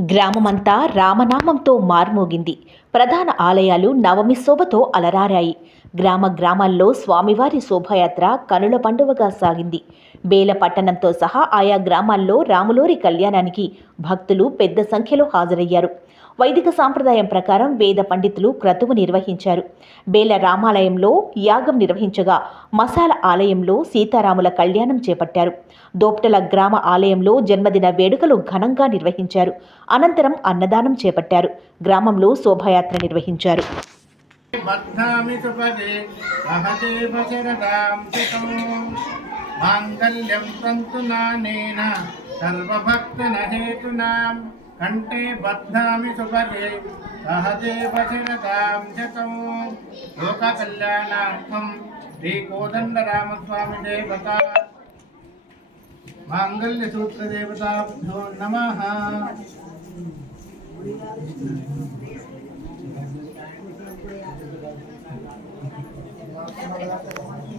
గ్రామమంతా రామనామంతో మార్మోగింది. ప్రధాన ఆలయాలు నవమి శోభతో అలరారాయి. గ్రామ గ్రామాల్లో స్వామివారి శోభాయాత్ర కనుల పండువగా సాగింది. బేల పట్టణంతో సహా ఆయా గ్రామాల్లో రాములోరి కళ్యాణానికి భక్తులు పెద్ద సంఖ్యలో హాజరయ్యారు. వైదిక సాంప్రదాయం ప్రకారం వేద పండితులు క్రతువు నిర్వహించారు. బేల రామాలయంలో యాగం నిర్వహించగా మసాల ఆలయంలో సీతారాముల కళ్యాణం చేపట్టారు. దోప్టల గ్రామ ఆలయంలో జన్మదిన వేడుకలు ఘనంగా నిర్వహించారు. అనంతరం అన్నదానం చేపట్టారు. గ్రామంలో శోభాయాత్ర నిర్వహించారు. బధ్నామి సుపదే అహతే వచరదాం చితం మాంగళ్యం తంతు నానేన సర్వభక్తనహేతునాం. కంఠే బధ్నామి సుపదే అహతే వచరదాం చితం లోక కళ్యాణార్థం శ్రీ కోదండ రామస్వామి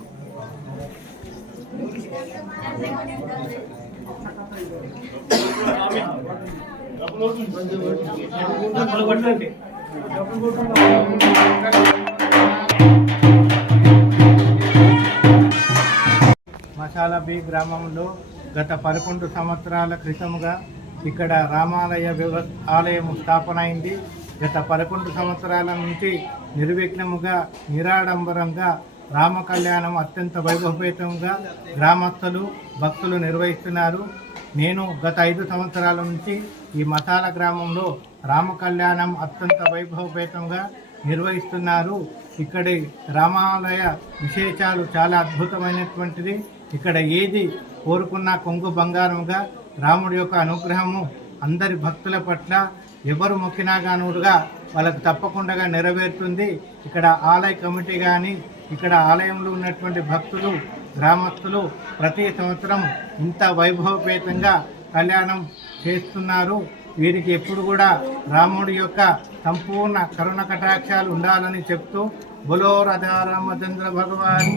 గ్రామంలో గత పదకొండు సంవత్సరాల క్రితముగా ఇక్కడ రామాలయ వ్యవ ఆలయం స్థాపన అయింది గత పదకొండు సంవత్సరాల నుంచి నిర్విఘ్నముగా నిరాడంబరంగా రామ కళ్యాణం అత్యంత వైభవపేతంగా గ్రామస్తులు భక్తులు నిర్వహిస్తున్నారు. నేను గత ఐదు సంవత్సరాల నుంచి ఈ మసాల గ్రామంలో రామ కళ్యాణం అత్యంత వైభవపేతంగా నిర్వహిస్తున్నారు. ఇక్కడి రామాలయ విశేషాలు చాలా అద్భుతమైనటువంటిది. ఇక్కడ ఏది కోరుకున్న కొంగు బంగారంగా రాముడి యొక్క అనుగ్రహము అందరి భక్తుల పట్ల ఎవరు మొక్కినా కానుడుగా వాళ్ళకు తప్పకుండా నెరవేరుతుంది. ఇక్కడ ఆలయ కమిటీ కానీ ఇక్కడ ఆలయంలో ఉన్నటువంటి భక్తులు గ్రామస్తులు ప్రతి సంవత్సరం ఇంత వైభవపేతంగా కళ్యాణం చేస్తున్నారు. వీరికి ఎప్పుడు కూడా రాముడి యొక్క సంపూర్ణ కరుణ కటాక్షాలు ఉండాలని చెప్తూ బులో రాధారామచంద్ర భగవాన్